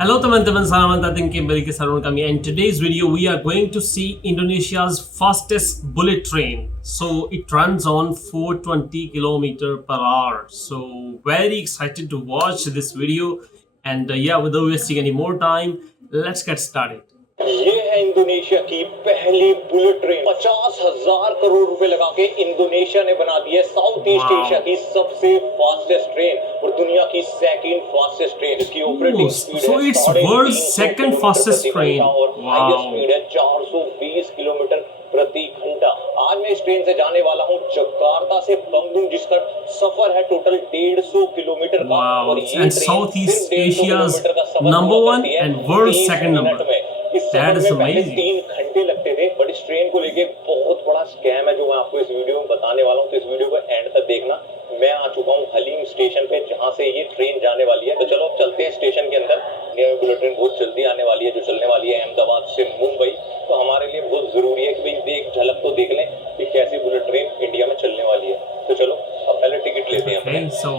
Hello teman-teman, selamat datang kembali ke saluran kami. In today's video, we are going to see Indonesia's fastest bullet train. So it runs on 420 km per hour. So very excited to watch this video. And yeah, without wasting any more time, let's get started. ये है Indonesia की पहली bullet train 50,000 crore रुपए लगा के Indonesia ने बना दी है साउथ ईस्ट एशिया की सबसे फास्टेस्ट ट्रेन और दुनिया की सेकंड फास्टेस्ट ट्रेन। इसकी operating speed so it's world's second fastest train और हाईएस्ट स्पीड है 420 किलोमीटर प्रति घंटा। आज मैं इस ट्रेन से जाने वाला हूँ जकार्ता से बंगलुरु, जिसका सफर है टोटल 150 किलोमीटर का। और ये and Southeast Asia's number one and world's second number. इस सफर में पहले 3 घंटे लगते थे, बट इस ट्रेन को लेके बहुत बड़ा स्कैम है जो मैं आपको इस वीडियो में बताने वाला हूँ। तो इस वीडियो को एंड तक देखना। मैं आ चुका हूँ हलीम स्टेशन पे, जहाँ से ये ट्रेन जाने वाली है। तो चलो अब चलते हैं स्टेशन के अंदर। ये बुलेट ट्रेन बहुत जल्दी आने वाली है, जो चलने वाली है अहमदाबाद से मुंबई। तो हमारे लिए बहुत जरूरी है कि भाई देख झलक तो देख लें कि कैसी बुलेट ट्रेन इंडिया में चलने वाली है। तो चलो अब पहले टिकट लेते हैं। Okay, so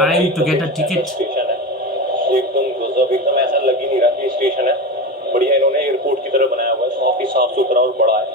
time to get a ticket. Station है एकदम गजब, एकदम ऐसा लग ही नहीं रहा कि स्टेशन है। बढ़िया इन्होंने एयरपोर्ट की तरह बनाया हुआ है, काफी साफ सुथरा और बड़ा है।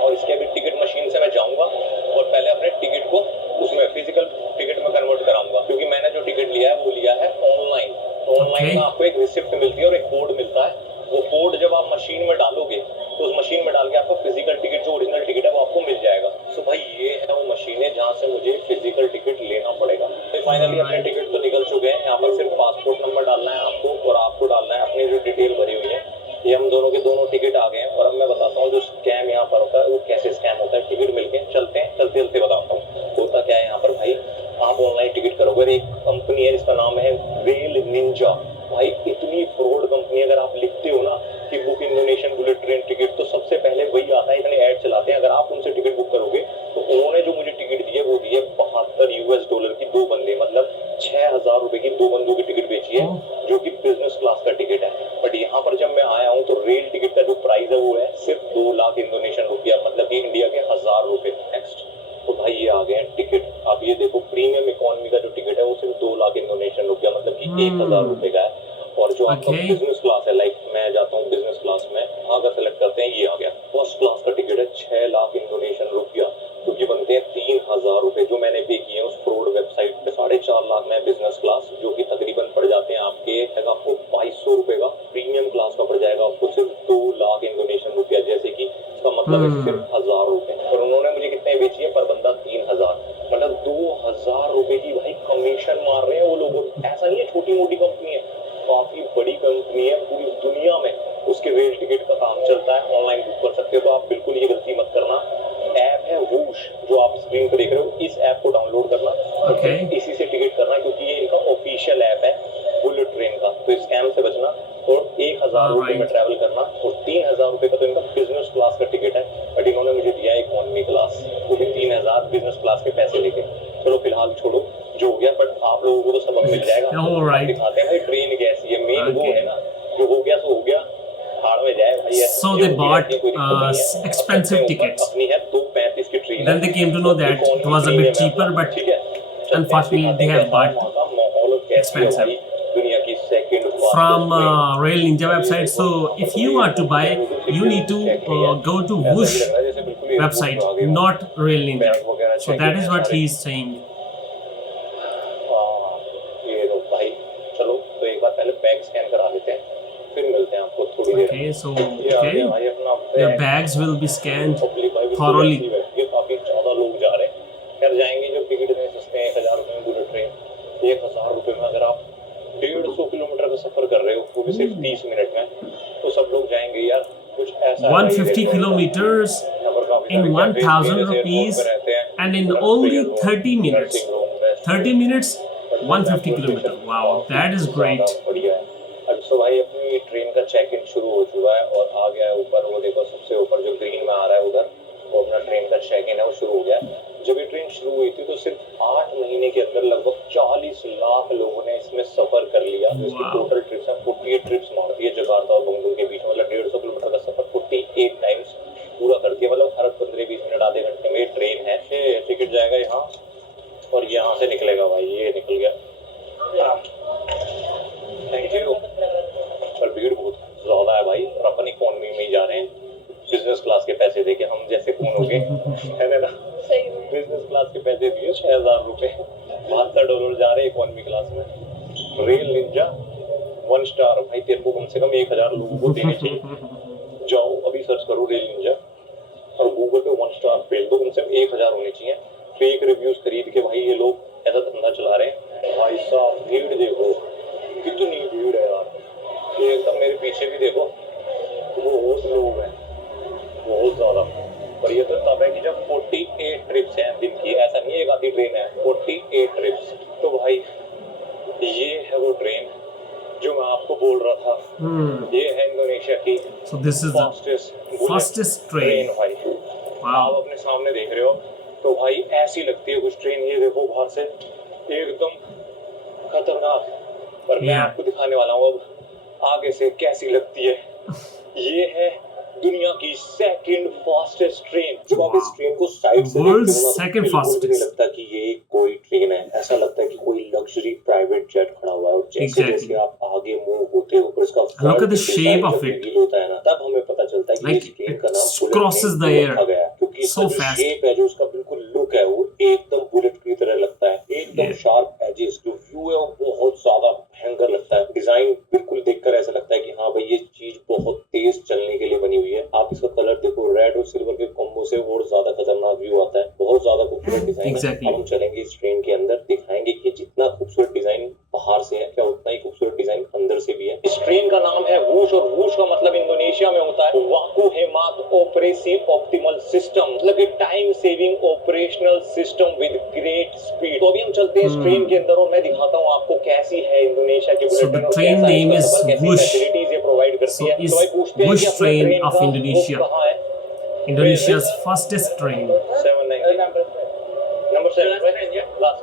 और इसके अभी टिकट मशीन से मैं जाऊंगा और पहले अपने टिकट को उसमें फिजिकल टिकट में कन्वर्ट कराऊंगा, क्योंकि मैंने जो टिकट लिया है वो लिया है ऑनलाइन। तो ऑनलाइन में आपको एक रिसिप्ट मिलती है और एक कोड मिलता है। वो कोड जब आप मशीन में डालोगे तो उस मशीन में डाल के आपका फिजिकल टिकट, जो ओरिजिनल टिकट है, वो आपको मिल जाएगा। सो भाई ये है वो मशीन है जहाँ से मुझे फिजिकल टिकट लेना पड़ेगा। तो फाइनली अपने टिकट तो निकल चुके हैं। यहाँ पर सिर्फ पासपोर्ट नंबर डालना है आपको और आपको डालना है अपनी जो डिटेल भरी हुई है। ये हम दोनों के दोनों टिकट आ गए हैं। और अब मैं बताता हूँ जो स्कैम यहाँ पर होता है वो कैसे स्कैम होता है। टिकट मिलके चलते हैं, चलते चलते बताता हूँ होता क्या है यहाँ पर। भाई आप ऑनलाइन टिकट करोगे, एक कंपनी है जिसका नाम है रेल निंजा। भाई इतनी फ्रॉड कंपनी, अगर आप लिखते हो ना कि book Indonesian bullet train ticket, तो सबसे पहले वही आता है। इतने ऐड चलाते हैं। अगर आप उनसे टिकट बुक करोगे तो उन्होंने जो मुझे टिकट दी है वो दी है $72 की 2 बंदे, मतलब 6,000 रुपए की 2 बंदों की टिकट बेची है, जो कि बिजनेस क्लास का टिकट है। बट यहाँ पर जब मैं आया हूँ तो रेल टिकट का जो प्राइस है वो है सिर्फ 2 लाख इंडोनेशियन रुपया, मतलब कि इंडिया के 1,000 रुपए। नेक्स्ट तो भाई ये आ गए हैं टिकट। आप ये देखो, प्रीमियम इकोनॉमी का जो टिकट है वो सिर्फ 2 लाख इंडोनेशियन रुपया, मतलब कि 1,000 रुपए का है। और जो आपका बिजनेस क्लास है, लाइक मैं जाता हूँ बिजनेस क्लास में, अगर सेलेक्ट करते हैं, ये आ गया। फर्स्ट क्लास का टिकट है 6 लाख इंडोनेशियन रुपया, क्योंकि बनते हैं 3,000 रुपए जो मैंने पे किए हैं उस फ्रॉड वेबसाइट पे। 4.5 लाख में बिजनेस क्लास, जो कि तकरीबन पड़ जाते हैं आपके आपको 2,200 रुपए का। प्रीमियम क्लास का पड़ जाएगा आपको सिर्फ 2 लाख इंडोनेशियन रुपया, जैसे कि इसका मतलब है सिर्फ 1,000 रुपए। और उन्होंने मुझे कितने बेची है पर बंदा? 3,000, मतलब 2,000 रुपए की भाई कमीशन मार रहे हैं वो लोग। ऐसा नहीं है छोटी मोटी कंपनी है, काफी बड़ी कंपनी है पूरी दुनिया में। उसके रेल टिकट का काम चलता है, ऑनलाइन बुक कर सकते हो। तो आप बिल्कुल ये गलती मत करना। ऐप है वूश, जो आप स्क्रीन पर देख रहे हो, इस ऐप को डाउनलोड करना और इसी से टिकट करना, क्योंकि ये इनका ऑफिशियल ऐप है बुलेट ट्रेन का। तो इस स्कैम से बचना। और 1,000 रुपए में ट्रैवल करना और 3,000 रुपए का तो इनका बिजनेस क्लास का टिकट है। बट इन्होंने मुझे दिया इकोनॉमी क्लास, वो भी 3,000 बिजनेस क्लास के पैसे लेके। चलो फिलहाल छोड़ो, जो हो गया। बट आप लोगों को तो सबक मिल जाएगा। दिखाते हैं भाई ट्रेन कैसी है। मेन वो है ना, जो हो गया सो हो गया, हाड़ में जाए भाई। So they bought expensive tickets. अपनी है 2.35 की train. Then they came to know that it was a bit cheaper, but unfortunately they have bought expensive from Rail Ninja website. So if you want to buy, you need to go to Whoosh website, not Rail Ninja. So that is what he is saying. Okay, so your bags will be scanned thoroughly. ये काफी ज्यादा लोग जा रहे हैं। खैर जाएंगे, जो टिकट इतने सस्ते हैं, 1,000 रुपए में बुलेट ट्रेन। 1,000 रुपए में अगर आप 150 किलोमीटर का सफर कर रहे हो, वो भी सिर्फ 30 मिनट में, तो सब लोग जाएंगे यार। कुछ ऐसा 150 kilometers in 1,000 rupees and in only 30 minutes. 30 minutes, 150 kilometers. Wow, that is great. तो भाई अपनी ट्रेन का चेक इन शुरू हो चुका है और आ गया है ऊपर। वो देखो सबसे ऊपर जो ग्रीन में आ रहा है उधर, वो अपना ट्रेन का चेक इन है, वो शुरू हो गया है। जब ये ट्रेन शुरू हुई थी तो सिर्फ 8 महीने के अंदर लगभग 40 लाख लोगों ने इसमें सफर कर लिया। तो इसकी टोटल ट्रिप्स है 48 ट्रिप्स मारती है जकार्ता और बंगलुरु के बीच में, मतलब 150 किलोमीटर का सफर 48 टाइम्स पूरा करती है। मतलब हर 15-20 मिनट आधे घंटे में ट्रेन है। टिकट जाएगा यहाँ और यहाँ से निकलेगा भाई, ये निकल गया। Thank you. के पैसे दिए, 6,000 रुपए, $72 जा रहे इकोनॉमी क्लास में। Rail Ninja 1 star. भाई तेरे को कम से कम 1,000 लोगों को देने चाहिए। जाओ अभी सर्च करो रेल निंजा और गूगल पे 1 स्टार फेल दो, कम से कम 1,000 होने चाहिए। फेक रिव्यूज खरीद के भाई ये लोग ऐसा धंधा चला रहे हैं। भाई साहब भीड़ देखो, कितनी भीड़ है यार। ये एकदम मेरे पीछे भी देखो, बहुत लोग हैं, बहुत ज्यादा। और ये तो तब है कि जब 48 ट्रिप्स हैं दिन की, ऐसा नहीं है एक आधी ट्रेन है, 48 ट्रिप्स। तो भाई ये है वो ट्रेन जो मैं आपको बोल रहा था। ये है इंडोनेशिया की fastest train. भाई। आप अपने सामने देख रहे हो, तो भाई ऐसी लगती है कुछ ट्रेन। ये देखो बाहर से एकदम खतरनाक। पर मैं आपको दिखाने वाला हूँ अब आगे से कैसी लगती है। ये है दुनिया की सेकंड फास्टेस्ट ट्रेन। जब आप इस ट्रेन को साइड से देखते हो ना, बिल्कुल नहीं लगता कि ये कोई ट्रेन है, ऐसा लगता है कि कोई लग्जरी प्राइवेट जेट खड़ा हुआ है। और जैसे जैसे आप आगे मूव होते हो और इसका look at the shape of it, होता है ना, तब हमें पता चलता है कि like इस ट्रेन का नाम crosses the air क्योंकि so fast. शेप है जो उसका बिल्कुल लुक है वो एकदम बुलेट की तरह लगता है, एकदम शार्प एजेस। जो व्यू है वो बहुत ज्यादा भयंकर लगता है। डिजाइन बिल्कुल देखकर ऐसा लगता है कि हाँ भाई ये चीज बहुत तेज चलने के लिए बनी हुई है। आप इसका कलर देखो, रेड और सिल्वर के कॉम्बो से और ज्यादा खतरनाक व्यू आता है। बहुत ज्यादा खूबसूरत डिजाइन है। अब हम चलेंगे इस ट्रेन के अंदर, दिखाएंगे कि जितना खूबसूरत डिजाइन बाहर से है, क्या उतना ही खूबसूरत डिजाइन अंदर से भी है। इस ट्रेन का नाम है वूश, और वूश का मतलब इंडोनेशिया में होता है वाकु हेमात ऑपरेसिव ऑप्टिमल सिस्टम, मतलब कि time saving operational system with great speed. तो अभी हम चलते हैं इस ट्रेन के अंदर और मैं दिखाता हूँ आपको कैसी है इंडोनेशिया की बुलेट ट्रेन और कैसा है इसका सफर, कैसी फैसिलिटीज ये प्रोवाइड करती है। तो भाई पूछते हैं कि अपना ट्रेन of Indonesia. कहाँ है? Indonesia's fastest train. 799 number 7 last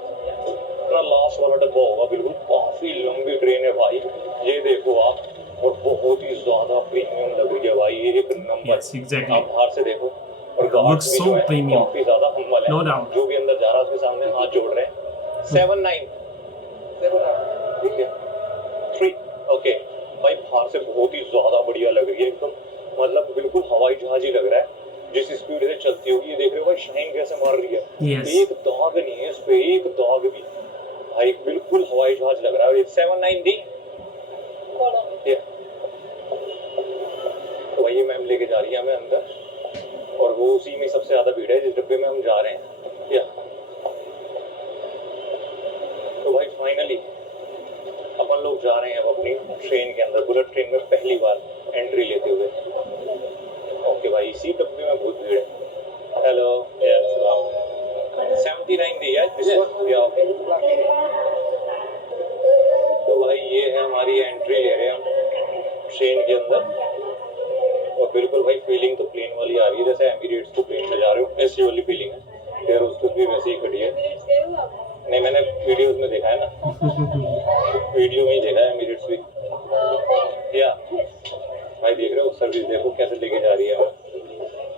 अपना लास्ट वाला डब्बा होगा। बिल्कुल काफी लंबी ट्रेन है भाई, ये देखो आप, और बहुत ही ज्यादा प्रीमियम लग रही है भाई। ये एक नंबर। Yes, exactly. आप बाहर से देखो और looks so premium. काफी ज्यादा हम्बल है। No doubt. जो भी अंदर जा रहा है उसके सामने हाथ जोड़ रहे हैं। 7-9 ठीक है 3 ओके भाई। बाहर से बहुत ही ज्यादा बढ़िया लग रही है एकदम, मतलब बिल्कुल हवाई जहाज ही लग रहा है जिस स्पीड से चलती होगी। ये देख रहे हो भाई शाइन कैसे मार रही है। Yes. एक दाग नहीं है इस पे, एक दाग भी भाई, बिल्कुल हवाई जहाज लग रहा है। और ये 7-9 दी तो भाई ये मैम लेके जा रही है हमें अंदर, और वो उसी में सबसे ज्यादा भीड़ है जिस डब्बे में हम जा रहे हैं। या तो भाई फाइनली अपन लोग जा रहे हैं अब अपनी ट्रेन के अंदर, बुलेट ट्रेन में पहली बार एंट्री लेते हुए। ओके भाई इसी डब्बे में बहुत भीड़ है। हेलो 79 दी है दिस वन। या ओके तो भाई ये है हमारी एंट्री ले रहे हैं हम ट्रेन के अंदर, और बिल्कुल भाई फीलिंग तो प्लेन वाली आ रही है, जैसे एमिरेट्स को प्लेन में जा रहे हो ऐसी वाली फीलिंग है। एयर होस्टेस भी वैसे ही खड़ी है। नहीं मैंने वीडियोस में देखा है ना, वीडियो में ही देखा है एमिरेट्स भी। या भाई देख रहे हो सर्विस देखो कैसे लेके जा रही है हमें,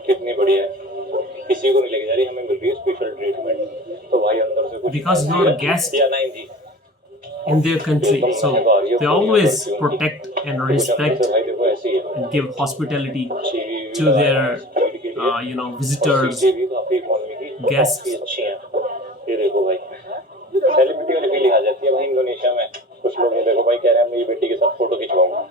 कितनी बढ़िया है। किसी को नहीं लेके जा रही, हमें मिल रही है स्पेशल ट्रीटमेंट। तो भाई अंदर से कुछ Because you're a guest या 9 जी in their country, so they always protect and respect and give hospitality to their visitors, guests. ये देखो भाई सेलिब्रिटी वाली फीलिंग आ जाती है भाई इंडोनेशिया में। कुछ लोग ये देखो भाई कह रहे हैं मेरी बेटी के साथ फोटो खिंचवाऊंगा।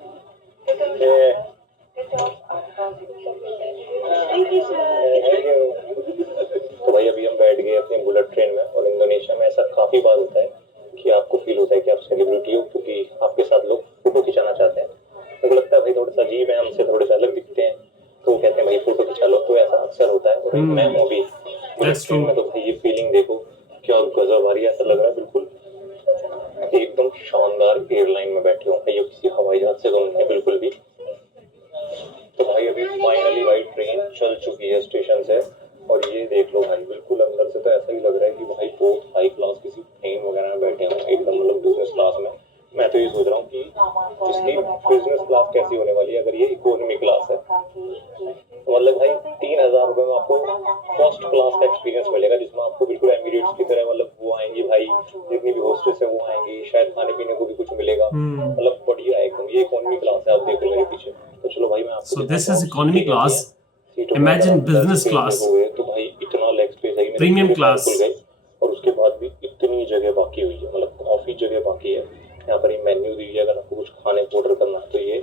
तो भाई अभी हम बैठ गए अपनी बुलेट ट्रेन में, और इंडोनेशिया में ऐसा काफी बार होता है कि आपको फील होता है कि आप सेलिब्रिटी हो, क्योंकि आपके साथ लोग फोटो खिंचाना चाहते हैं। मुझे लगता है भाई थोड़ा सा अजीब है, हमसे थोड़े से अलग दिखते हैं, तो वो कहते हैं भाई फोटो खिंचा लो। तो ऐसा अक्सर होता है, और मैं हूँ अभी बुलेट ट्रेन में। तो भाई ये फीलिंग देखो क्या गजब आ रही है, ऐसा लग रहा है बिल्कुल एकदम शानदार एयरलाइन में बैठे हो। ये किसी हवाई जहाज से तो नहीं है बिल्कुल भी। तो भाई अभी फाइनली भाई ट्रेन चल चुकी है स्टेशन से, और ये देख लो भाई बिल्कुल अंदर से तो ऐसा ही लग रहा है कि भाई बहुत हाई क्लास किसी ट्रेन वगैरह में बैठे हैं एकदम, मतलब बिजनेस क्लास में। मैं तो ये सोच रहा हूँ कि इसकी बिजनेस क्लास कैसी होने वाली है अगर ये इकोनॉमी क्लास है। तो मतलब भाई 3,000 रुपए में आपको फर्स्ट क्लास का एक्सपीरियंस मिलेगा, जिसमें आपको बिल्कुल एमिरेट्स की तरह मतलब वो आएंगी भाई, जितनी भी होस्टेस है वो आएंगी, शायद खाने पीने को भी कुछ मिलेगा, मतलब बढ़िया है एकदम। ये इकोनॉमी क्लास है, आप देखो मेरे पीछे। तो चलो भाई मैं आपको So this is economy class. Imagine business class, तो भाई इतना लेग स्पेस है, premium class. ऑर्डर करना है तो ये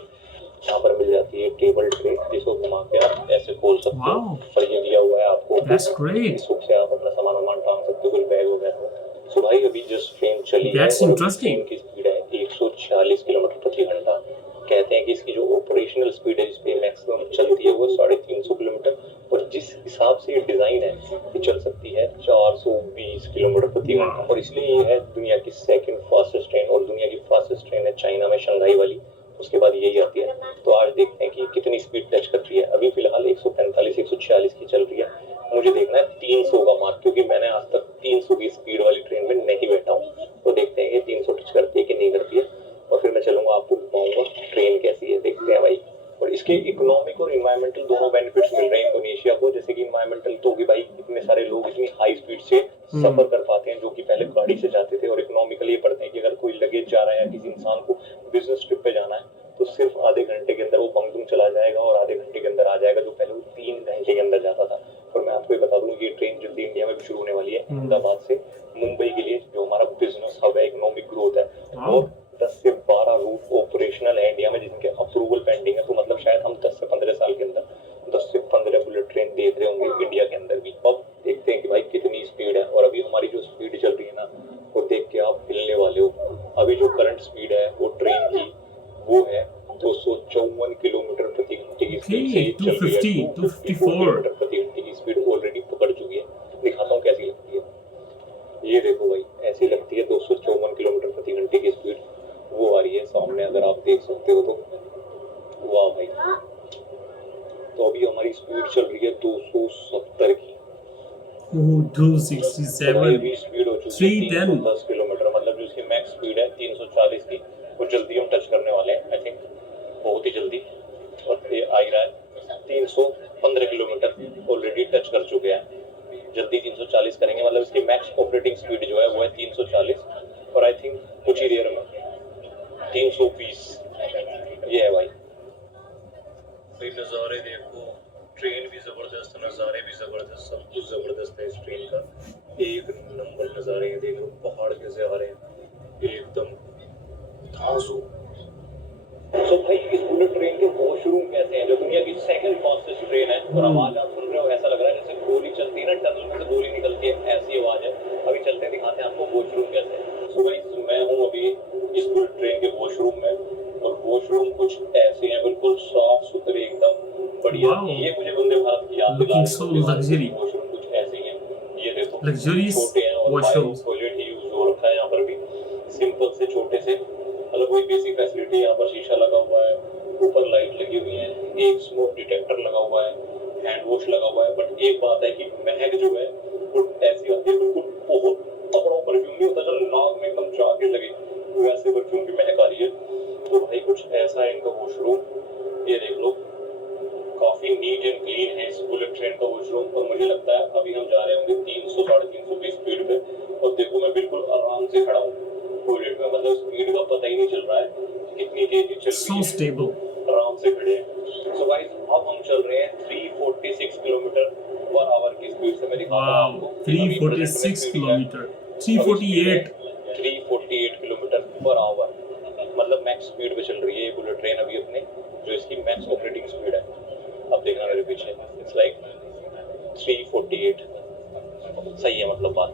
यहाँ पर मिल जाती है टेबल ट्रे, जिसको घुमा के आप ऐसे खोल सकते हो। Wow, और ये दिया हुआ है आपको, that's great. इस हुक से आप अपना सामान वामान टांग सकते हो, कोई बैग वगैरह। सो भाई अभी जस्ट ट्रेन चली है That's और अभी interesting. ट्रेन की स्पीड है 140 किलोमीटर प्रति घंटा। कहते हैं कि इसकी जो ऑपरेशनल स्पीड है जिसपे मैक्सिमम चलती है वो 350 किलोमीटर, और जिस हिसाब से ये डिजाइन है ये चल सकती है 420 किलोमीटर प्रति घंटा। Wow. और इसलिए ये है दुनिया की सेकंड फास्टेस्ट ट्रेन, और दुनिया की फास्टेस्ट ट्रेन है चाइना में शंघाई वाली, उसके बाद यही आती है। तो आज देखते हैं कि कितनी स्पीड टच करती है। अभी फिलहाल 145 146 की चल रही है, मुझे देखना है 300 का मार्क, क्योंकि मैंने आज तक 300 की स्पीड वाली ट्रेन में नहीं बैठा हूँ। तो देखते हैं कि 300 टच करती है कि नहीं करती है, और फिर मैं चलूंगा, आपको बताऊंगा ट्रेन कैसी है। देखते हैं भाई। और इसके इकोनॉमिक और इन्वायरमेंटल दोनों बेनिफिट्स मिल रहे हैं इंडोनेशिया को। जैसे कि इन्वायरमेंटल तो कि भाई इतने सारे लोग इतनी हाई स्पीड से सफर कर पाते हैं जो कि पहले गाड़ी से जाते थे, और इकोनॉमिकली ये पड़ते हैं कि अगर कोई लगेज जा रहा है या किसी इंसान को बिजनेस ट्रिप पे जाना है तो सिर्फ आधे घंटे के अंदर वो बंगलुरु चला जाएगा और आधे घंटे के अंदर आ जाएगा, जो पहले वो 3 घंटे के अंदर जाता था। और मैं आपको ये बता दूं कि ये ट्रेन जल्दी इंडिया में भी शुरू होने वाली है, अहमदाबाद से मुंबई के लिए, जो हमारा बिजनेस हब है, इकोनॉमिक ग्रोथ है। और 10 से 12 रूट ऑपरेशनल है इंडिया में जिनके अप्रूवल पेंडिंग है। तो मतलब शायद हम 10 से 15 साल के अंदर 10 से 15 बुलेट ट्रेन देख रहे होंगे इंडिया के अंदर भी। अब देखते हैं कि भाई कितनी स्पीड है। और अभी हमारी जो स्पीड चल रही है ना, वो देख के आप हिलने वाले हो। अभी जो करंट स्पीड है वो ट्रेन की वो है 254 किलोमीटर प्रति घंटे की स्पीड से Okay, चल रही है। 250, 254 254. किलोमीटर प्रति घंटे की स्पीड ऑलरेडी पकड़ चुकी है। दिखाता हूँ कैसी लगती है। ये देखो भाई, ऐसी लगती है 254 किलोमीटर प्रति घंटे की स्पीड वो आ रही है सामने, अगर आप देख सकते हो तो। वाह भाई। तो अभी हमारी स्पीड चल रही है 270 की। Oh, तो भाई 267, अभी स्पीड हो चुकी है 310. 310 किलोमीटर, मतलब जो इसकी मैक्स स्पीड है 340 की, वो जल्दी हम टच करने वाले हैं, आई थिंक बहुत ही जल्दी। और ये आ ही रहा है 315 किलोमीटर ऑलरेडी टच कर चुके हैं। जल्दी 340 करेंगे, मतलब इसकी मैक्स ऑपरेटिंग स्पीड जो है वो है 340, और आई थिंक कुछ ही देर में 320 ये है भाई। भाई नज़ारे देखो, ट्रेन भी ज़बरदस्त, नज़ारे भी ज़बरदस्त, सब कुछ ज़बरदस्त है इस ट्रेन का। एक नंबर नज़ारे हैं, देखो पहाड़ कैसे आ रहे हैं एकदम धांसू। तो भाई इस बुलेट ट्रेन के वॉशरूम कैसे हैं, जो दुनिया की सेकंड फास्टेस्ट ट्रेन है। और आवाज आप सुन रहे हो, ऐसा लग रहा है जैसे गोली चलती है ना, टनल में से गोली निकलती है, ऐसी आवाज है। अभी चलते दिखाते हैं आपको वॉशरूम कैसे है। सो भाई मैं हूँ अभी इस बुलेट ट्रेन के वॉशरूम में, और वॉशरूम कुछ ऐसे हैं, बिल्कुल साफ सुथरे एकदम बढ़िया। Wow, ये मुझे वंदे भारत की याद दिला looking रहे हैं। so वंदे भारत के luxury. वॉशरूम कुछ ऐसे ही हैं, ये देखो Luxurious छोटे हैं, और बायो washrooms. टॉयलेट ही यूज हो रखा है यहाँ पर भी, सिंपल से छोटे से, मतलब कोई बेसिक फैसिलिटी। यहाँ पर शीशा लगा हुआ है, ऊपर लाइट लगी हुई है, एक स्मोक डिटेक्टर लगा हुआ है, हैंड वॉश लगा हुआ है। बट एक बात है कि महक जो है वो ऐसी आती है, बिल्कुल बहुत तगड़ा परफ्यूम नहीं होता जो नाक में एकदम जाके लगे, वैसे परफ्यूम की महक आ रही है। तो भाई कुछ ऐसा है इनका वॉशरूम, ये देख लो, काफी नीट एंड क्लीन है इस बुलेट ट्रेन का वॉशरूम। और मुझे लगता है अभी हम जा रहे होंगे 300 350 की स्पीड पे, और देखो मैं बिल्कुल आराम से खड़ा हूँ टॉयलेट में, मतलब स्पीड का पता ही नहीं चल रहा है कितनी तेजी चल So रही है, stable. आराम से खड़े हैं। सो गाइस अब हम चल रहे हैं 346 किलोमीटर पर आवर की स्पीड से। मैं दिखाता हूँ Wow, आपको। 346 kilometer. 348. 348 किलोमीटर पर आवर, मतलब मैक्स स्पीड पे चल रही है ये बुलेट ट्रेन अभी अपने, जो इसकी मैक्स ऑपरेटिंग स्पीड है। अब देखना मेरे पीछे, इट्स लाइक 348, सही है मतलब बात।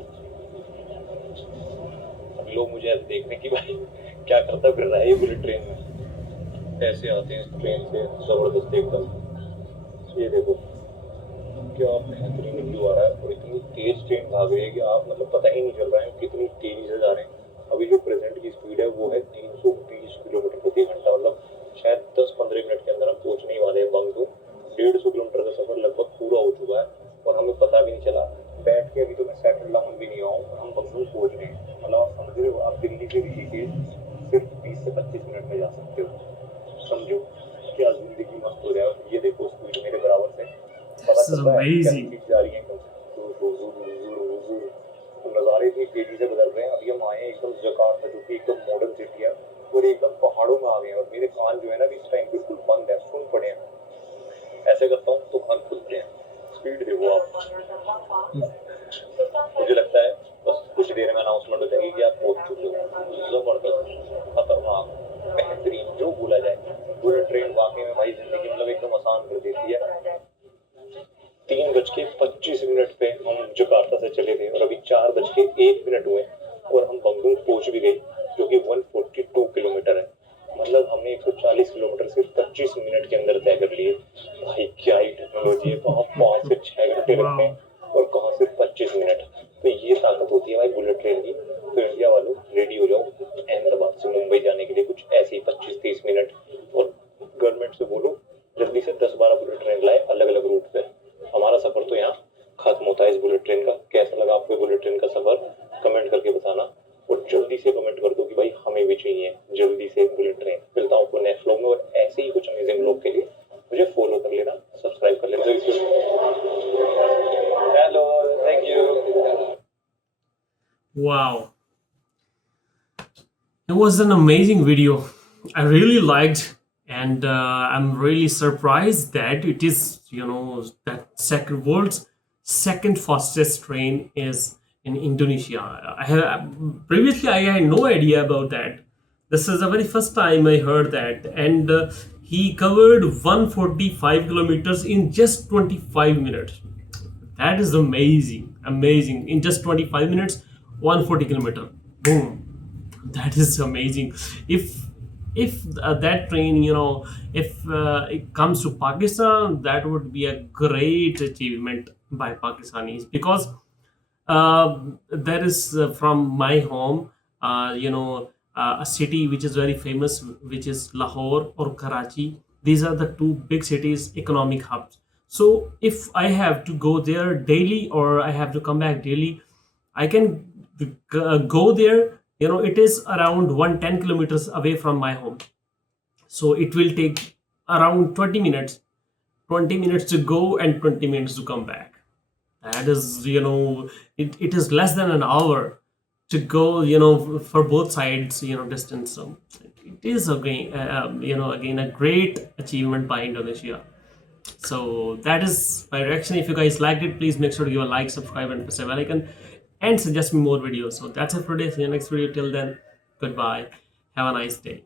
अभी लोग मुझे ऐसे देखने की भाई क्या करता फिर रहा है ये बुलेट ट्रेन में, ऐसे आते हैं इस ट्रेन से जबरदस्त एकदम। ये देखो क्या बेहतरीन व्यू आ रहा है, और इतनी तेज ट्रेन भाग रही है कि आप मतलब पता ही नहीं चल रहा है कितनी तेजी से जा रहे हैं। अभी जो प्रेजेंट की स्पीड है वो है 320 किलोमीटर प्रति घंटा, मतलब शायद 10-15 मिनट के अंदर हम पहुंचने ही वाले हैं बंगलुरु। 150 किलोमीटर का सफर लगभग पूरा हो चुका है, और हमें पता भी नहीं चला। बैठ के अभी तो मैं सेटल डाउन भी नहीं हुआ हूँ, हम बंगलुरु पहुंच गए हैं। मतलब आप समझ रहे हो, आप दिल्ली से ऋषिकेश सिर्फ 20 से 25 मिनट में जा सकते हो। समझो क्या जिंदगी मस्त हो जाए। ये देखो स्पीड मेरे बराबर से, पता This is चल रहा है कैसी amazing. चीज जा रही है एकदम से। तो नज़ारे इतनी तेजी से बदल रहे हैं। अभी हम आए हैं एकदम जकार्ता, जो कि एकदम मॉडर्न सिटी है, और एकदम पहाड़ों में आ गए हैं। और मेरे कान जो है ना इस टाइम बिल्कुल बंद है, सुन पड़े हैं। ऐसे करता हूँ तो कान खुलते हैं। स्पीड देखो आप, मुझे लगता है बस कुछ देर में अनाउंसमेंट हो जाएगी कि आप पहुंच चुके हो। जबरदस्त, खतरनाक। बेहतरीन, जो भूला जाए। बुलेट ट्रेन वाकई में भाई जिंदगी मतलब एकदम आसान कर देती है। 3:25 पे हम जकार्ता से चले थे और अभी 4:01 हुए और हम बंगलुरु पहुंच भी गए, जो कि 142 किलोमीटर है। मतलब हमने 140 किलोमीटर सिर्फ 25 मिनट के अंदर तय कर लिए। भाई क्या ही टेक्नोलॉजी है, कहाँ 5 से 6 घंटे लगते हैं और कहाँ सिर्फ 25 मिनट। तो ये ताकत होती है भाई बुलेट ट्रेन की। तो इंडिया वालों रेडी हो जाओ अहमदाबाद से मुंबई जाने के लिए, कुछ ऐसे ही 25-30 मिनट। और गवर्नमेंट से बोलो जल्दी से 10-12 बुलेट ट्रेन लाए अलग अलग रूट पे। हमारा सफर तो यहाँ खत्म होता है इस बुलेट ट्रेन का। कैसा लगा आपको बुलेट ट्रेन का सफर, कमेंट करके बताना। और जल्दी से कमेंट कर दो कि भाई हमें भी चाहिए जल्दी से बुलेट ट्रेन। मिलता हूँ आपको नेक्स्ट व्लॉग में, और ऐसे ही कुछ अमेजिंग व्लॉग के लिए मुझे फॉलो कर लेना, सब्सक्राइब कर लेना। Hello, thank you. Wow, it was an amazing video. I really liked, and I'm really surprised that it is, that second world's second fastest train is in Indonesia. I had no idea about that. This is the very first time I heard that, and he covered 145 kilometers in just 25 minutes. That is amazing, amazing. In just 25 minutes, 140 kilometer. Boom. That is amazing. If that train, if it comes to Pakistan, that would be a great achievement by Pakistanis, because there is from my home, a city which is very famous, which is Lahore or Karachi. These are the two big cities, economic hubs. So if I have to go there daily or I have to come back daily, I can go there. It is around 110 kilometers away from my home. So it will take around 20 minutes to go and 20 minutes to come back. That is, it is less than an hour to go, for both sides, distance. So it is again, again a great achievement by Indonesia. So that is my reaction. If you guys liked it, please make sure to give a like, subscribe, and press the bell icon, and suggest me more videos. So that's it for today. See you next video. Till then, goodbye. Have a nice day.